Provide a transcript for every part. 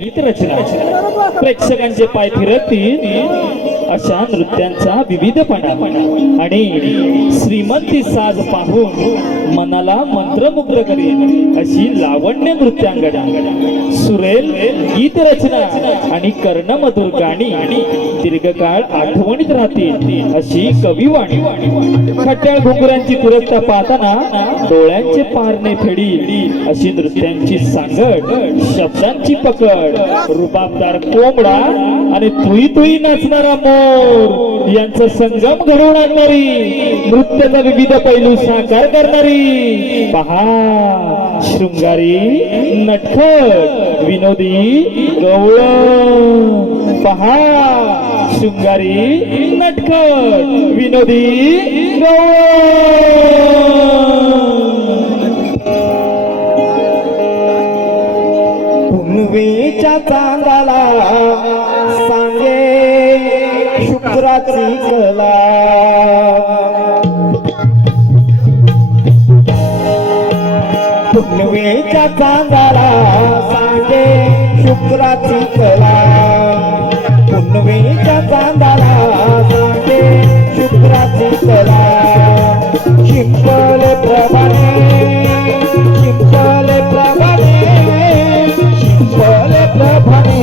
गीत रचना प्रेक्षकांचे पाय फिरतील अशा नृत्यांचा विविधपणा आणि श्रीमंती साज पाहून मनाला मंत्रमुग्ध करेल अशी लावण्य नृत्यांगना. सुरेल गीत रचना आणि कर्णमधुर गाणी दीर्घकाळ आठवणीत राहतील अशी कविवाणी. खट्याळ घुंगरांची तिरस्ता पाहताना डोळ्यांचे पारणे फेडी अशी नृत्यांची सांगड शब्दांची पकड रुबाबदार कोंबडा आणि तुई तुई नाचणारा मोर यांचा संगम घडवून आणणारी नृत्याचा विविध पैलू साकार करणारी पहा शृंगारी नटखट विनोदी गवळ. पहा शृंगारी नटखट विनोदी गवळ. पुनवेच्या चांदाला शुक्राची कला पुनवेच्या चांदाला सांगे शुक्राची कला पुनवेच्या चांदाला सांगे शुक्राची कला शिंपले प्रमाणे शिंपले प्रमाणे शिंपले प्रमाणे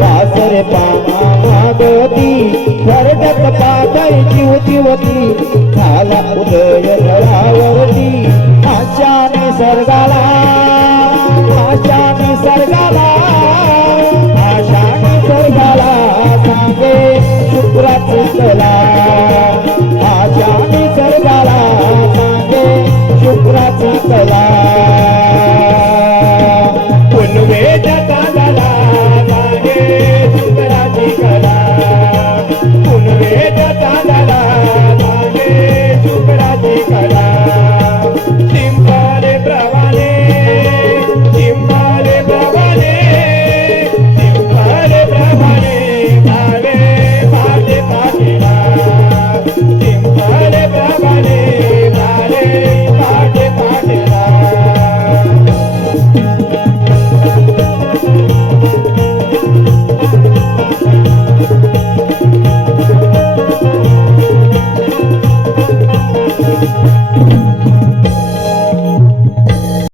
वासरे पाना मागती खरडत पागाय झाला उदय आशा निसर्गाला आशा निसर्गाला आशा निसर्गाला सांगे शुक्राची कला आशा निसर्गाला सांगे शुक्राची कला